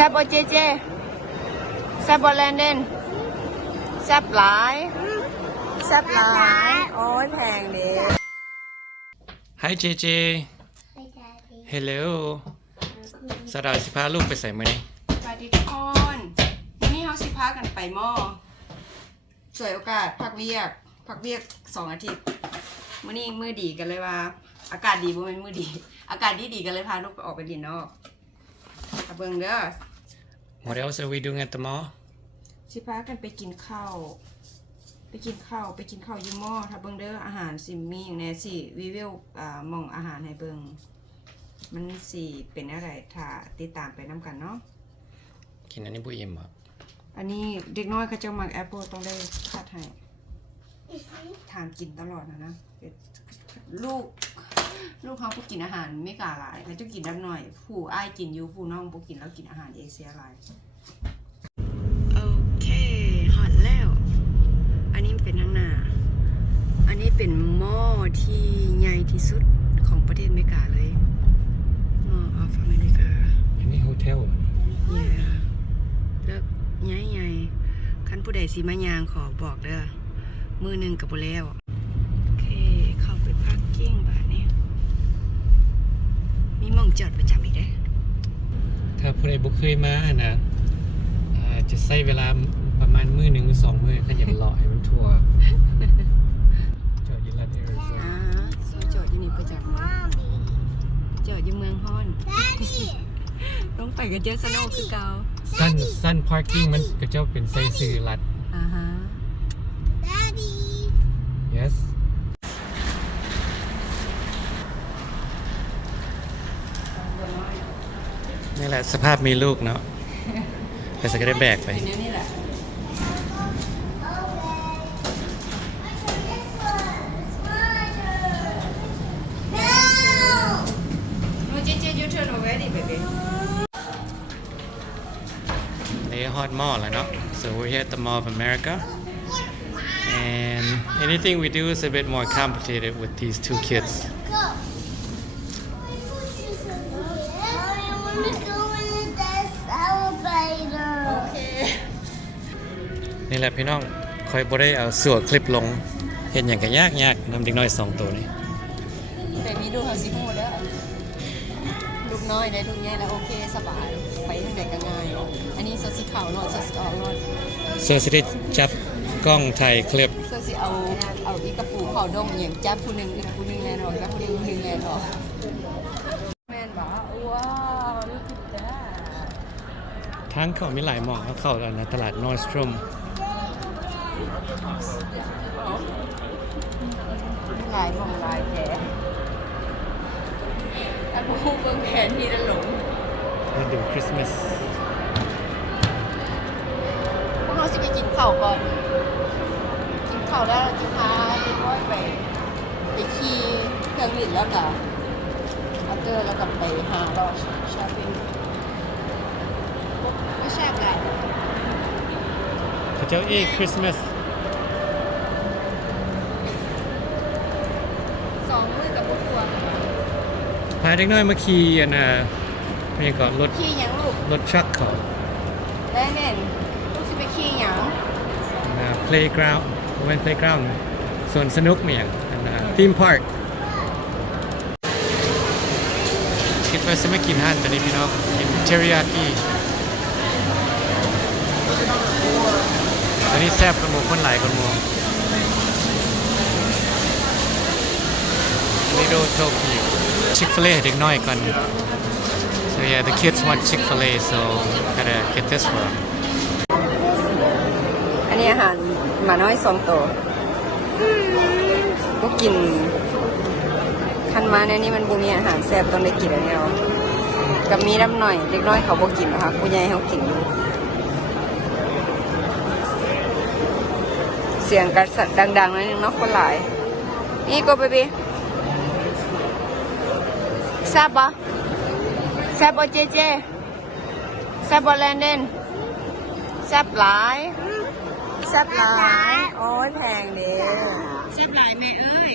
ซ่บบ่เจเจแซ่บบ่แลนเดนแซ่บหลายแซ่บหลายโอ้ยแพงดิ Hi JJ Hello สดาสิพาลูกไปใส่มื้อนี้สวัสดีทุกคนวันนี้เฮาสิพากันไปมอสวยโอกาสพักเวียก2 อาทิตย์มื้อนี้มื้อดีกันเลยว่าอากาศดีบ่แม่นมื้อดีอากาศดีกันเลยพาลูกไปออกไปดินนอกเบิ่งเด้อ What else are we doing at the mall สิพากันไปกินข้าวอยู่หม้อถ้าเบิ่งเด้ออาหารสิมีอยู่แน่สิรีวิวหม่องอาหารให้เบิ่งมันสิเป็นอะไรถ้าติดตามไปนํกันเนาะกินอันนี้บ่อิ่มบ่อันนี้เด็กน้อยเขาจะมักแอปเปิลต้องได้คัดให้ทานกินตลอดนะลูกเขาผู้กินอาหารไม่กล้าหลายเขาจะกินนิดหน่อยผู้อ้ายกินอยู่ผู้น้องบ่กินแล้วกินอาหารเอเชียหลายโอเคฮอตแล้วอันนี้เป็นทางหน้าอันนี้เป็นหม้อที่ใหญ่ที่สุดของประเทศอเมริกาเลยหม้อออฟอเมริกาอันนี้โฮเทลเลิกใหญ่คันผู้ใดสิมายางขอบอกเด้อมือหนึ่งกับบ่แล้วโอเคเข้าไปพาร์กิ้งบ้านนี้มีหม่องจอดประจำอีกเด้ถ้าผู้ใดบ่เคยมานะจะใช้เวลาประมาณมื้อ1 หรือ 2 มื้อคันอยากเลาะให้มันทั่วจอดอยู่รัฐแอริโซนาจอดอยู่นี่ประจำเลยจอดอยู่เมืองฮอนต้องไปกันเจอสโนว์คือเก่าสั้นพาร์กิ้งมันก็จะเป็นใส่ชื่อรัฐDaddy Yes นี่แหละสภาพมีลูกเนาะไปสักก็ได้แบกไปนี่แหละThey hot mall แล้วเนาะ so we're here at the Mall of America and anything we do is a bit more complicated with these two kidsนี่แหละพี่น้องคอยบ่ได้เอาสัวคลิปลงเห็นอย่างก็ยากนำเด็กน้อย2 ตัวนี้แต่มีลูกเขาสิฮู้เด้อลูกน้อยได้ลูกใหญ่แล้วโอเคสบายไปทางใดก็ง่ายอันนี้สดสิขาวเนาะสดสิออกเนาะสิได้จับกล้องถ่ายคลิปสดสิเอาอีกกระปูเข้าดงอย่างจับผู้นึงอีกผู้นึงแน่นอนจับผู้นึงแน่นอนแม่นบ่ว้าวลูกจ้าทางเข้ามีหลายหม่องเข้าในตลาด Nordstromหลายหม่องหลายแผลแต่ผู้เบิ่งแผนที่ละหลงมาดูคริสต์มาสพวกเราสิไปกินข้าวก่อนกินข้าวแล้วเราจะพาเด็กน้อยไปขี่เครื่องบินแล้วก็แล้วก็ไปหาลอดช้อปปิ้งไม่ใช่อะไรเขาเจ้าคริสต์มาส2 มื้อกับพวกตัวพาเด็กน้อยมาขี่ไม่ยังก่อนขี่หยังลูกรถทรัคเขาได้แน่นลูกสิไปขี่หยังplayground เป็น playground ส่วนสนุกมีอย่างtheme park คิดว่าจะไม่กินอาหารแต่นี่พี่น้องกินเทริยากิอันนี้แซ่บกว่าหมูคนหลายคนหมูลิโดโตเกียวChick-fil-A เด็กน้อยก่อน so yeah the kids want Chick-fil-A so gotta get this for them อันนี้อาหารหมาน้อย2 ตัวก็กินคันมาในนี้มันบ่มีอาหารแซ่บต้องได้กินอันนี้เอากับมีน้ำหน่อยเด็กน้อยเขาบ่กินนะคะผู้ใหญ่เขากินเสียงกระสัดดังๆนิดนึงเนาะคนหลายนี่ก็เบบี้แซ่บบ่เจเจแซ่บบ่แลนเดนแซ่บหลายโอ้ยแพงดิแซ่บหลายแม่เอ้ย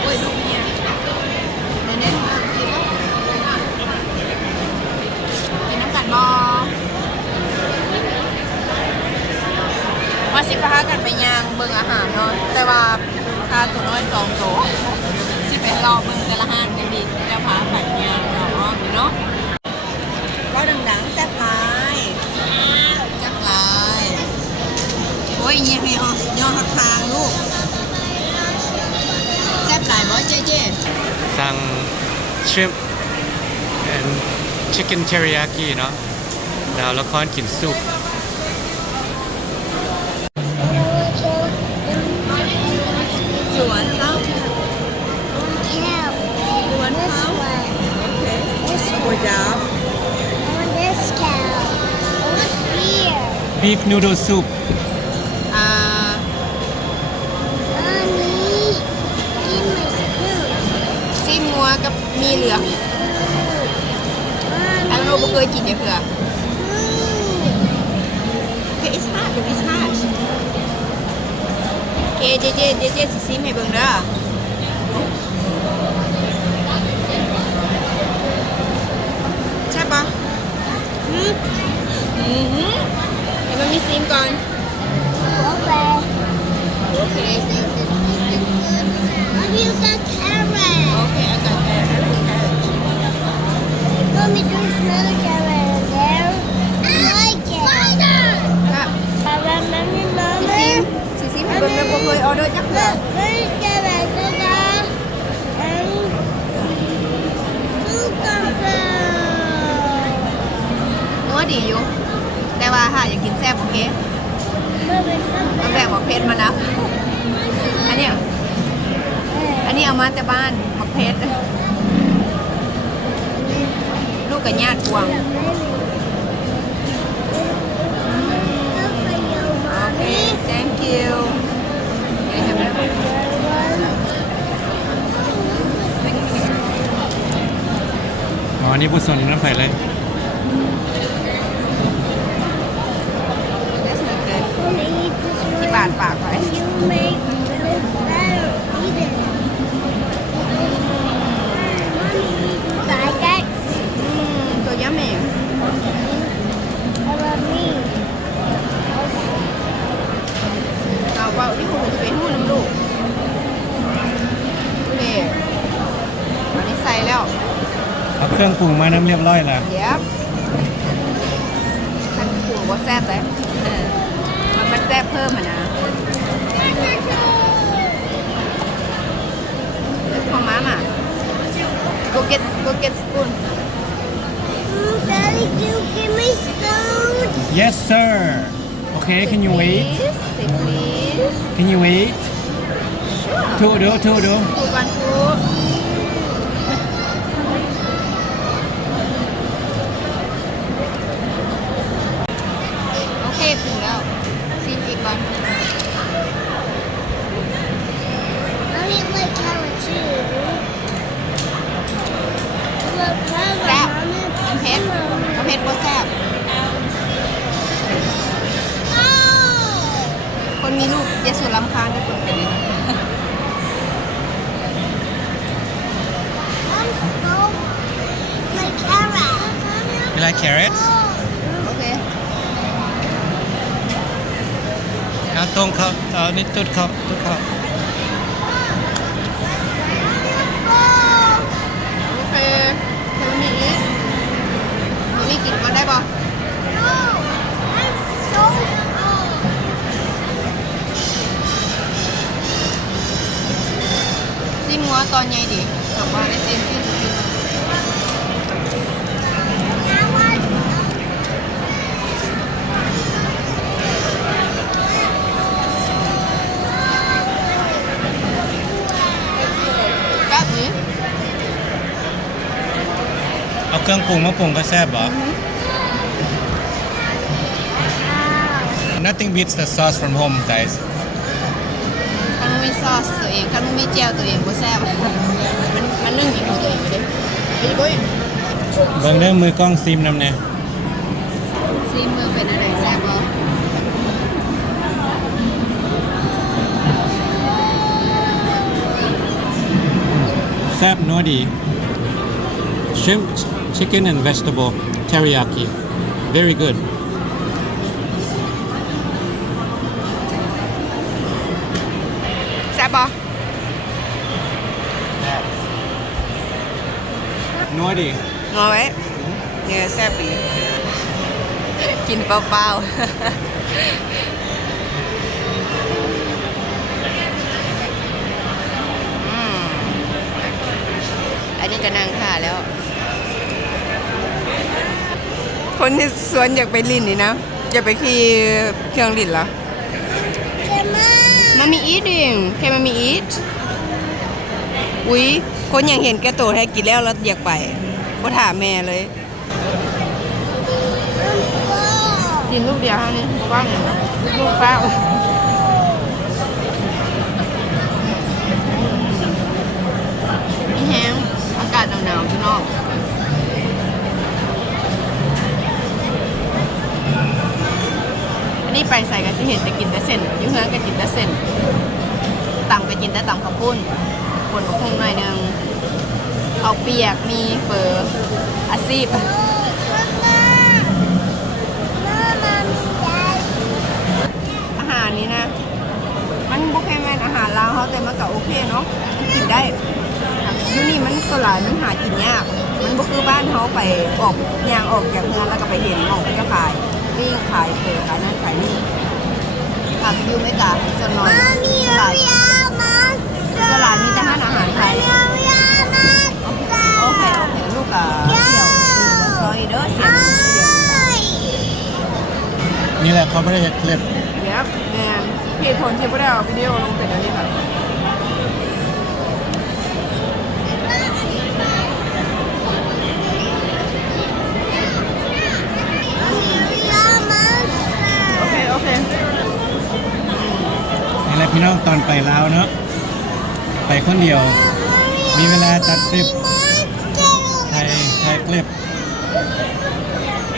โอ้ยลูกเนี่ยแลนเดนกิน ว่าสิพากันไปย่างเบิ่งอาหารเนาะแต่ว่าค่าตัวน้อย2ตัวสิไปรอเบิ่งแต่ละห้างกันดีจะพาไปย่างเนาะเนาะว่าดังๆแซ่บหลายแซ่บหลายโอ้ยเงี้ยให้ย่อหักทางลูกแซ่บหลายบ่เจ๊สั่ง shrimp and chicken teriyaki เนาะแล้วละครกินซุปสวนเขาสวนเขาโอ้ยจ้าbeef noodle soup ซีมัวกับมีเหลืองอันเราบ่เคยกินเผื่อit's hot it's hot โอเคเจสิซิมให้เบิ่งเด้อใช่ปะให้มันมีซิมก่อนโอเค You got carrot. โอเคI got that Mommy, do you smell the carrot in there? I like it. ครับ Mommy, สิซิมให้เบิ่งเด้อบ่เคยออเดอร์จักเทื่อ where's carrot? And cucumber. นัวดีอยู่แต่ว่าถ้าอยากกินแซ่บโอเคเอาแบบหมักเพชรมานะอันนี้เอามาแต่บ้านหมักเพชรลูกกับญาติกวางโอเค thank you อ๋อนี่ผู้สนน้ำไผ่เลย that's not good ที่บาทปากไว้ You make it better. Eat it. Mommy, like that. ตัวย่าแม่ I love me. เราเบาที่คุณจะไปหู้น้ำลูกโอเคอันนี้ใส่แล้ว เอาเครื่องปรุงมาน้ำเรียบร้อยแล้ว เดี๋ยวขั้นปรุงว่าแซ่บเลยมันแซ่บเพิ่มอ่ะนะพอมามา go get spoon Daddy, do you give me spoon? yes sir okay can you wait please can you wait ทูดูก่อนทูโอเคถึงแล้วซีอีกก่อน Mommy, I like carrot too. I love carrot. แซ่บ Mommy. มันเผ็ดมันเผ็ดบ่แซ่บ Oh! คนมีลูกอย่าสูดรำคาญด้วยคนเป็นเลยนะ I'm so like carrot. you like carrots โอเค เอาตรงเขาเอานี่ตุดเขา โอเคมีกินก่อนได้ป่ะ No, I'm so full. ซิมงัวตอนใหญ่ดิกลับบ้านได้เจนที่สุด Now I แบบนี้ เอาเครื่องปรุงมาปรุงก็แซ่บบ่ nothing beats the sauce from home guys คันมันมีซอสตัวเองคันมันมีแจวตัวเองบ่แซ่บมันนึ่งอีกตัวเองไปดิไปดิ เบิ่งเด้อมือกล้องซิมนำแน่ ซีมือเป็นอะไรแซ่บบ่ แซ่บนัวดี shrimp chicken and vegetable teriyaki very good นัวดิ งอไว้เนี่ยแซ่บดีกินเปล่าๆอันนี้ก็นั่งท่าแล้ว คนที่สวนอยากไปลินนี่นะอยากไปขี่เครื่องลินเหรอ มันมีอีทดิแค่มันมีอีทอุ๊ยคนอย่างเห็นแกโตให้กินแล้วแล้วอยากไปก็ถามแม่เลยกินลูกเดียวเท่านี้ว่างเลยลูกเป้านี่แห้งอากาศหนาวๆที่นอกอันนี้ไปใส่กันที่เห็นแต่กินแต่เส้นยุ่งเฮืองก็กินแต่เส้นต่ำก็กินแต่ต่ำข้าวปุ้นปนคงหน่อยนึงเอาเปียกมีเฟออาซีพอาหารนี้นะมันบุกแค่แม่นอาหารลาวเขาแต่มันก็โอเคเนาะมันกินได้ยูนี่มันสลายมันหากินยากมันบุคือบ้านเขาไปออกยางออกจากเมืองแล้วก็ไปเห็นออกไปจะขายวิ่งขายเฟอขายนั่นขายนี่ผักยูไม่กล้าส่วนน้อยสลายมีแต่อาหารไทยโอเคลูกกับเที่ยวซอยเด้อเสียง นี่แหละเขาไม่ได้เคล็ด เดี๋ยวแม่เหตุผลที่ไม่ได้เอาวิดีโอลงเป็นอันนี้ค่ะโอเค นี่แหละพี่น้องตอนไปลาวเนาะไปคนเดียว มีเวลาตัดคลิปถ่ายคลิป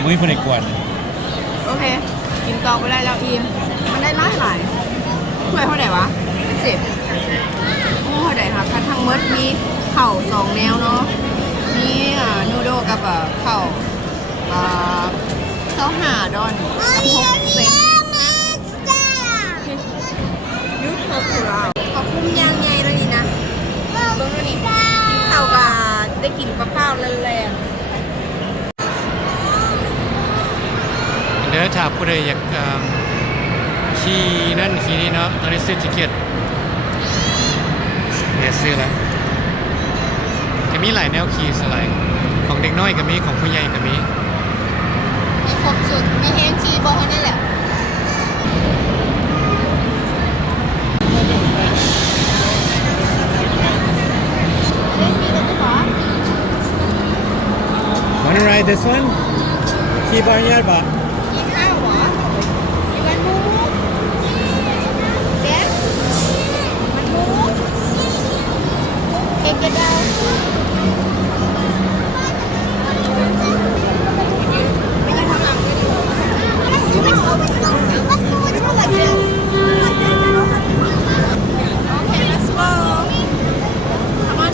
มุ้ยบริกวน โอเคกินตองไปได้แล้วอิ่มมันได้หลายถ้วยเท่าไหร่วะ10โอ้เท่าไหร่คะทั้งมดมีเข่า2แนวเนาะมีนูโดกับเข่าเต้าห่าดอนกับ6 เซตยุทธภูเราเขาคุ้มยางไงแล้วนี่นะเบิ้งแล้วนี่ข้าวกับได้กินกับข้าวแรง เดี๋ยวถ้าผู้ใดอยากขี่นั่นขี่นี่เนาะตอนนี้ซื้อติเก็ตเนี่ยซื้อแล้วจะมีหลายแนวขี่สไลด์ของเด็กน้อยก็มีของผู้ใหญ่ก็มี ๆมีครบสุดมีแฮงคีย์บอลนั่นแหละ Wanna ride this one? ขี่บอลยาดปะ กินข้าวเหรออยู่กันมูเด็กมันมูเอกดาวไม่ยืนทำหลังเลยโอเค let's go come on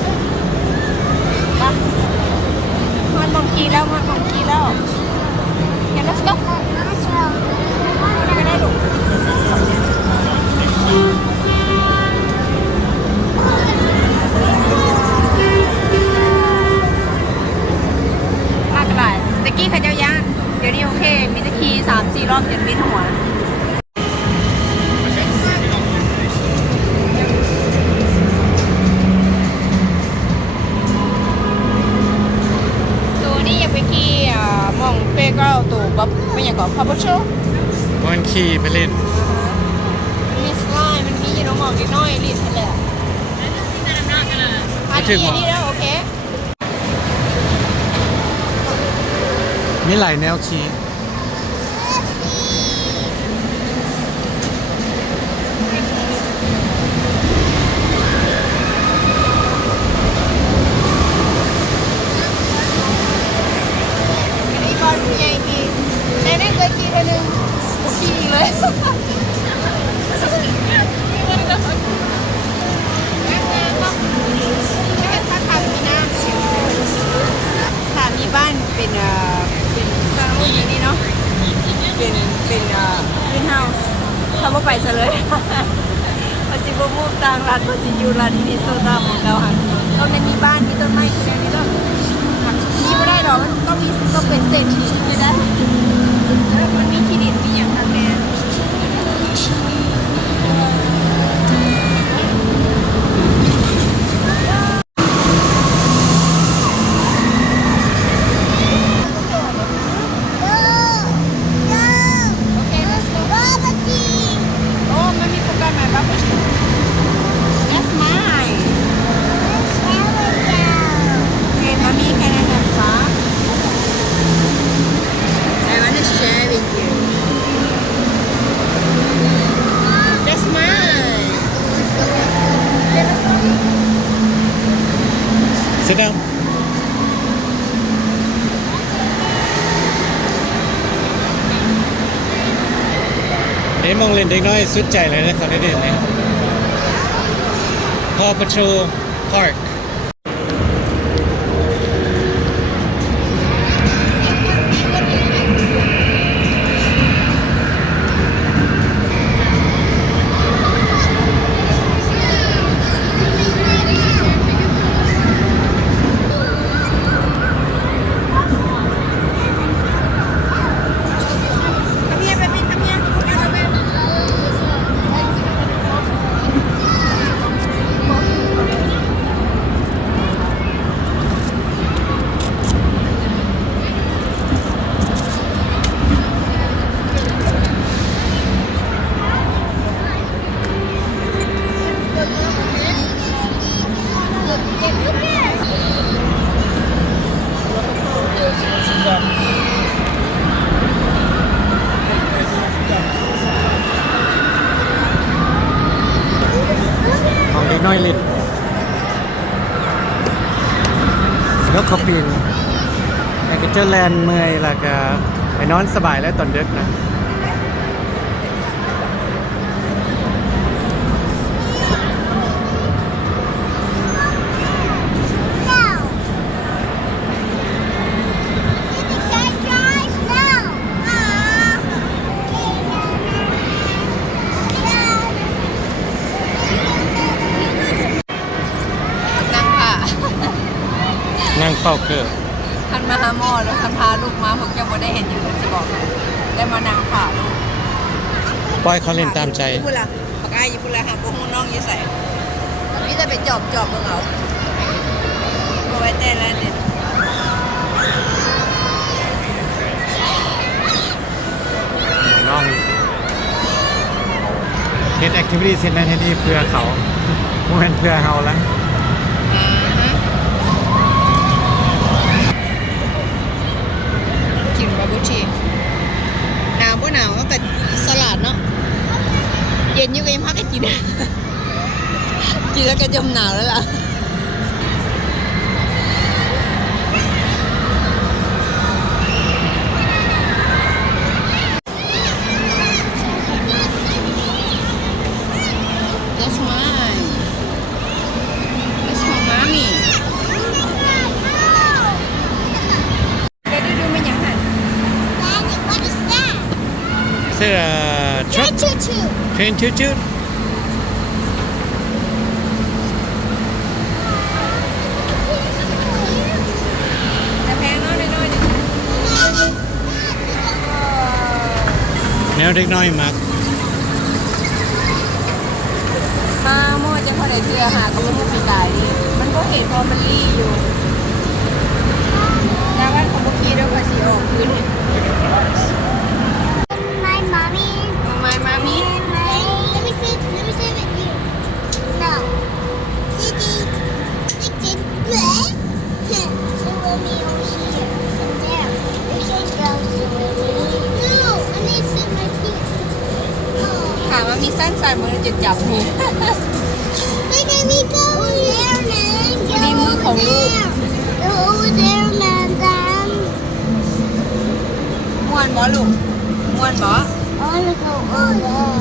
มันบังคีแล้วมันบังคีแล้วเห็น let's go ไม่ได้ลูกมากหลายตะกี้เขาเจ้าย่านเดี๋ยวนี้โอเค มีตะคี3-4 รอบจนวินหัวตัวนี้อยากไปขี่มองเป้ก็ตัวแบบไม่อยากก่อนพับเบิลโชว์ วันขี่ไปเล่น มีสไลด์มันมีอยู่น้องหมอกนิดหน่อยรีดไปเลยอ่ะอันนี้แล้วโอเค มีหลายแนวขี่ อันนี้บอลผู้ใหญ่ขี่ได้เคยขี่เท่านึงขี่เลยถ้าทำมีหน้าถ้ามีบ้านเป็นซาลูอย่างนี้เนาะเป็นกรีนเฮาส์ทำว่าไปซะเลยพอจิบมูกต่างรัฐพอจิอยู่รัฐมินนิโซตาของเราค่ะตอนนี้มีบ้านมีต้นไม้ที่นี่ก็ผักช อกมันต้องเป็นเศรษฐีไม่ได้แล้วมันมีเครดิตมีอย่างทางแดนโอ้มันมีโปรแกรมใหม่บับเบิ้ลThat's mine Okay, mommy, can I have some? I want to share with you. That's mine. Sit down มองเล่นเด็กน้อยสุดใจเลยนะเขาได้เด่นเนี่ย Paw Patrol Park Come here, baby. Come here. Come here, baby. ของเด็กน้อยเล่นแล้วเขาปีนแล้วก็เจ้าแลนเมื่อยแล้วก็ไปนอนสบายแล้วตอนดึกนะ นั่งค่ะ นั่งเฝ้าเกิด คันมาหาหมอแล้วคันพาลูกมาผมจะบ่ได้เห็นอยู่จะบอกให้ได้มานั่งผ่าลูก ปล่อยเขาเล่นตามใจ ญี่ปุ่นล่ะปากกาญี่ปุ่นล่ะหาบ่ฮู้น้องอยู่ไสมีแต่ไปจอบเบิ่งเอาบ่ไว้ใจแล้วเนี่ย น้องเฮ็ดแอคทิวิตี้เช่นนั้นเฮ็ดนี่เพื่อเขาบ่แม่นเพื่อเฮาละ กินบาบูชีหนาวบ่หนาวแต่สลัดเนาะเย็นอยู่ก็ยังพักกันกิน กินแล้วก็จมหนาวแล้วล่ะ That's mine. That's for mommy. Daddy ดูมันยังหัน Is it a truck? Train choo-choo? แต่แพงน้อยน้อย แนวเด็กน้อยมัก มาโม่จะพอได้เทื่อหาก็บ่ฮู้ปีกายนี่มันบ่เห็นพอมันลี่อยู่แต่ว่าเขาบ่คิดว่าเขาสิออกคืนนี่ My mommy. My mommy Let me see with you. No. Didi. Swim me over here. And there. You should go swimming. No, I need to see my feet. ถามว่ามีสั้นๆมือจะจับนี่ Look at me go there, man. Go นี่มือของลูก Go over there, man. Dan. ม่วนบ่ลูกม่วนบ่ I wanna go over there.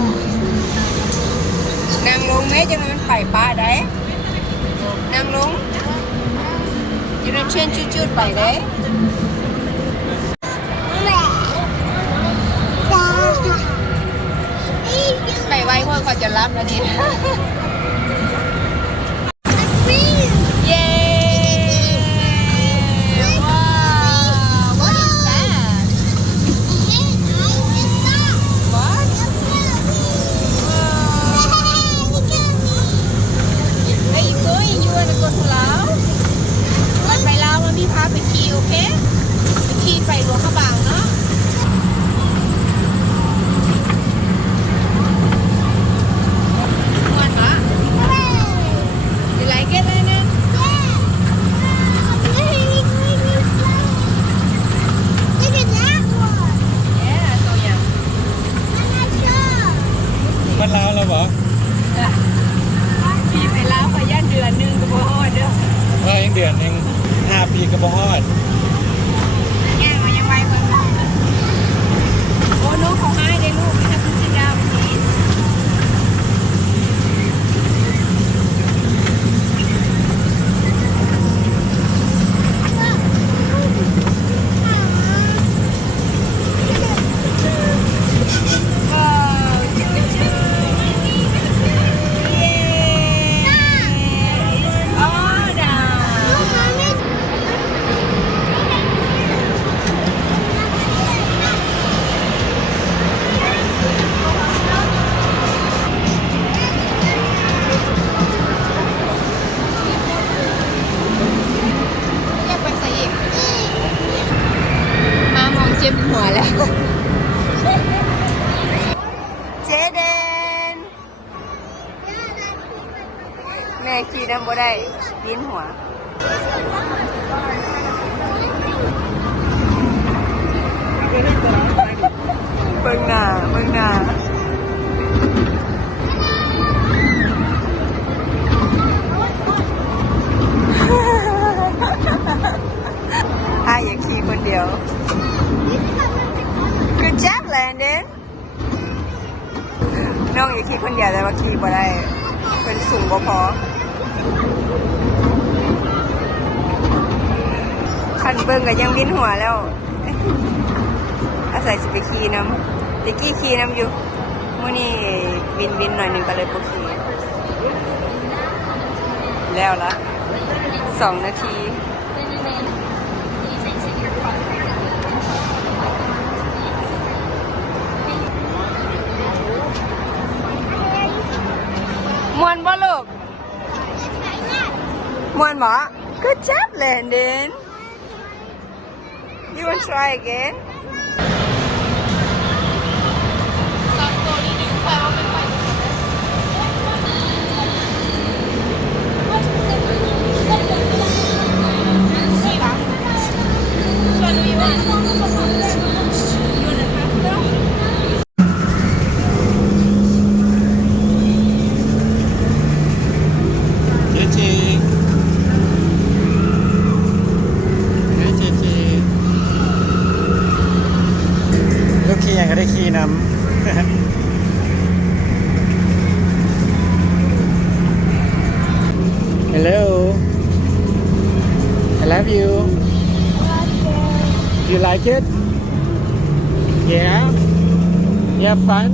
นั่งลงแม่จังมันไปป้าได้นั่งลงอยู่ในเช่นจุดๆไปได้ ไปไว้เมื่อเขาจะรับแล้วนี่ เย้ว้าว จ็บหัวแล้วเจเดนแม่ขี่น้ำบ่ได้ยินหัวเบิ่งหน้าอย่าขี่คนเดียว Good job Landon น้องอย่าขี่คนเดียวแต่ว่าขี่บ่ได้เป็นสูงบ่พอคันเบิ่งก็ยังวินหัวแล้วอาศัยสิไปขี่น้ำตะกี้ขี่น้ำอยู่มื้อนี้วินหน่อยหนึงก็เลยบ่ขี่แล้วละ2 นาทีมวนบ่ลูกมวนบ่ Good job Landon You want to try again ลูกขี่ยังก็ได้ขี่นำ Hello I love you You like it Yeah You have fun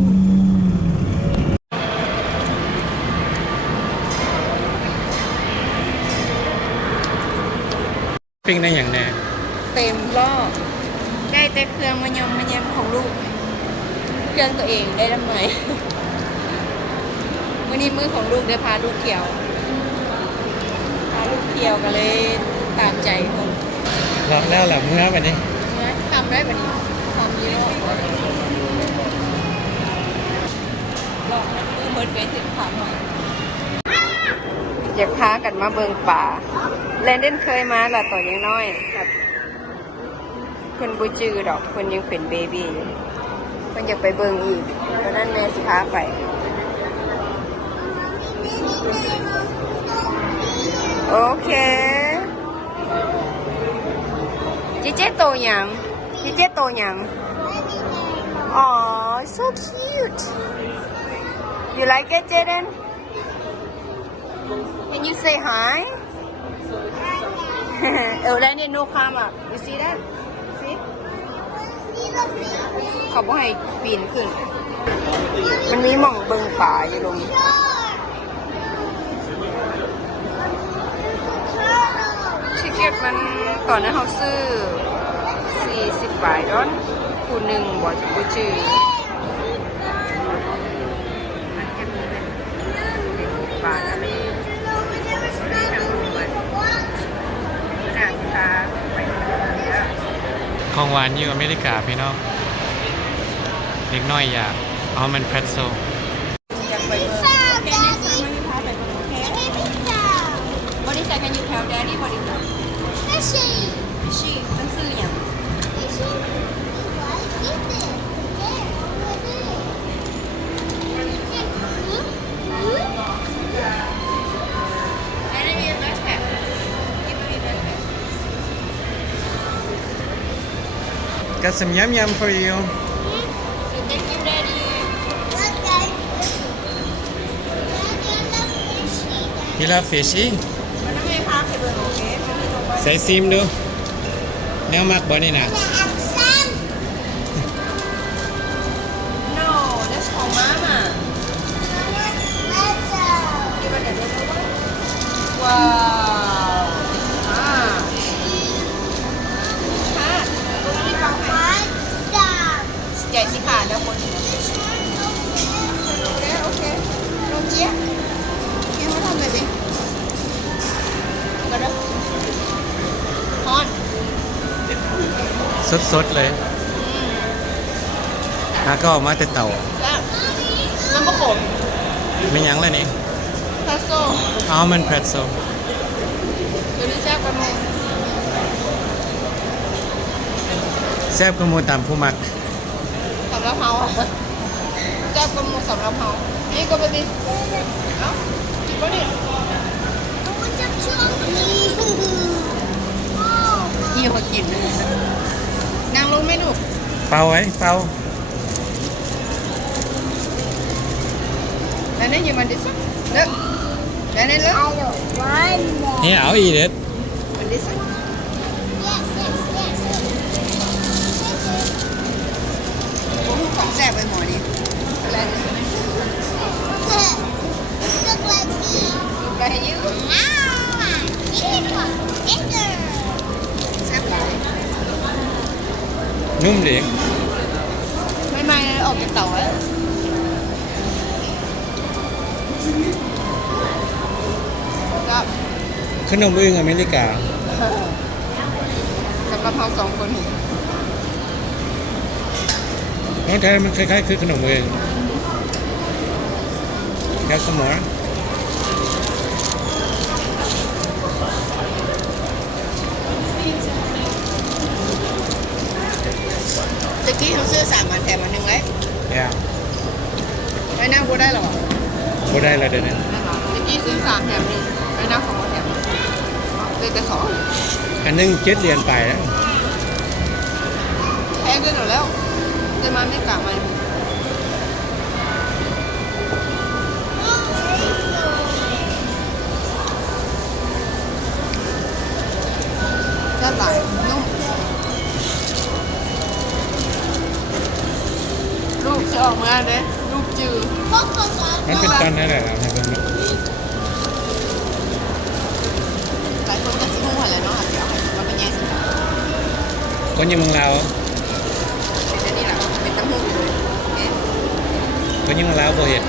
ปิ้งได้อย่างแน่ เต็มรอบได้แต่เครื่องมะยมมะแยมของลูกเครื่องตัวเองได้ทำไมมื้อนี้มื้อของลูกได้พาลูกเที่ยวก็เลยตามใจคน หลับแล้วหลับเมื่อวันนี้ ทำได้แบบนี้ทำยี่ห้อหลอกมันมือเมิดไปถึงขาหน่อยอยากพากันมาเบิงป่าแลนเดนเคยมาแต่ตอนยังน้อยแบบเพิ่นบ่จื้อดอกเพิ่นยังเป็นเบบี้อยู่เพิ่นอยากไปเบิงอีกเพราะนั้นแม่สิพาไปโอเคเจ๊โตยังเจ๊โตยังอ๋อ so cute you like it Jaden can you say hi Landon no come up you see that see เขาบอกให้ปีนขึ้นมันมีหม่องเบิงป่าอยู่ลงชิคเก็ตมันตอนนั้นเขาซื้อ40 บาทดอนคูหนึ่งบ่จะบ่จื้อมันแค่นี้เลย40 บาทอะไรของหวานอยู่อเมริกาพี่น้องเล็กน้อยอยากเอามันเพรสโซ What is that? Can you tell Daddy what is that? Fishy. Fishy. มันซื้อหยัง Fishy. What is it? There, over there. Daddy, we have backpack. Give me a backpack. Got some yum yum for you So thank you, Daddy. Look, guys. Daddy, I love fishy. You love fishy มันไม่พาไปเบิ่งโอเคมันไม่ต้องไป ใส่ซิมดูแนวมักบ่นี่นะ And some. No, that's for Mama. Let's go. Give it a little one. Wow. Ah. Hot. ตัวนี้ฟังไหม Some. ใหญ่สิขาดแล้วคนโอเคลงเจี๊ยบเจี๊ยบมาทำอะไรดิก็ได้ฮอน สดๆเลย อื หาก็ออกมาแต่เต่า แล้วมันก็ขม ไม่ยั้งเลยนี่ พาโซ่ อ๋อมันเพรสโซ เดี๋ยวนี้แซ่บกันหมด แซ่บกว่าหมูตามผู้มัก สำหรับเฮาแซ่บกันหมดสำหรับเฮานี่ก็ไปดิเอ้ากินป่ะนี่ 我叫秋你。 นี่มากินเลยนางลงไม่ดู เป่าไว้เป่า แล้วนี่อยู่มันดิสักเลิกแล้วนี่เลิก I don't want นี่เอาอีเด็ด มันดิสัก Yes, yes, yes. โอ้โหของแซ่บไปหมอนี่อะไรนี่ Look like me. ไปให้ยืม Ah, beautiful. Bigger. แซ่บหลาย นุ่มดี ไม่เลยออกจากเตาแล้วก็ ขนมอึ่งอเมริกา สำหรับเราสองคน น้องไทยมันคล้ายๆคือขนมอึ่งแค่สมอ ตะกี้เขาซื้อ3 อันแถมอันหนึ่งเลย เนี่ย ไม่น่ากูได้หรอ บ่ได้แล้วเดี๋ยวนี้ ตะกี้ซื้อ3 แถม 1ไม่น่าของแถมเลยแต่2 อันหนึง7 เหรียญไปแล้ว แพงด้วยหนูแล้วจะมาไม่กลับมาด้านหลังนุ่มลูกจะออกมาเด้ลูกจืด มันเป็นตันนั่นแหละครับให้เพิ่น หลายคนก็ซื้อหัวเลยเนาะเดี๋ยวมันเป็นไงสิ คนอยู่เมืองลาว เป็นอันนี้แหละเป็นน้ำมูกเลยเอ๊ะ คนอยู่เมืองลาวบ่เห็น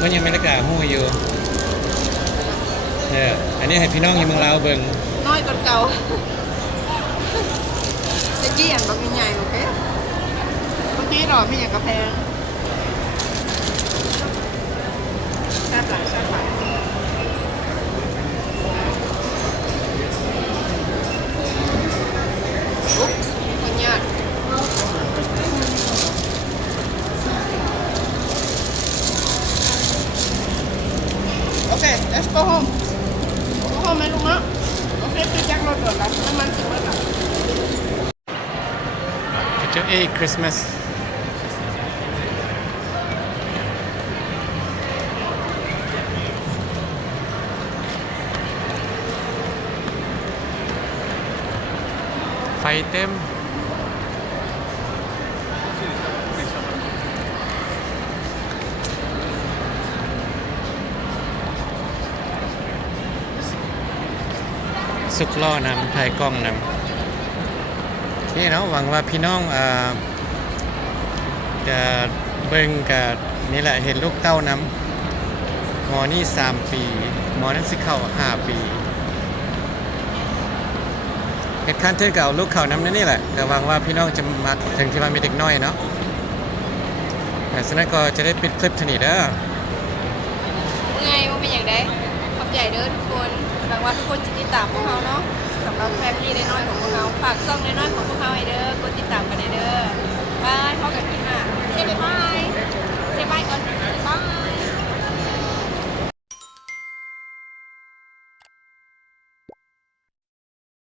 คนอยู่อเมริกาฮู้อยู่อันนี้ให้พี่น้องอยู่เมืองลาวเบิ่ง น้อยกว่าเก่าตะกี้อย่างบางใหญ่โอเคเมื่อกี้หรอไม่อย่างกระแพงแซ่บหลายแซ่บหลายอุ๊บคนยาก โอเค let's go home go home ไหมลูกเนาะโอเคคือแจ็ครถด่วนแล้วน้ำมันถึงแล้วล่ะ เจ้าคริสต์มาสไฟเต็มสุกล้อนำถ่ายกล้องนำนี่เนาะหวังว่าพี่น้องจะเบิ่งกับนี่แหละเห็นลูกเต้านำหมอนี่3 ปีหมอนั้นสิเข้า5 ปีเหตุการณ์เท่ากับลูกเขานำนี่แหละแต่หวังว่าพี่น้องจะมาถึงที่ว่ามีเด็กน้อยเนาะแต่ฉะนั้นก็จะได้ปิดคลิปเทานี้เด้อ ไงว่าเป็นอย่างไรขอบใจเด้อทุกคนหวังว่าทุกคนจะติดตามพวกเราเนาะสำหรับแฟมิลี่น้อยๆของพวกเราฝากซ่องน้อยๆของพวกเราให้เด้อกดติดตามกันเด้อบายพบกันคลิปหน้า Say bye.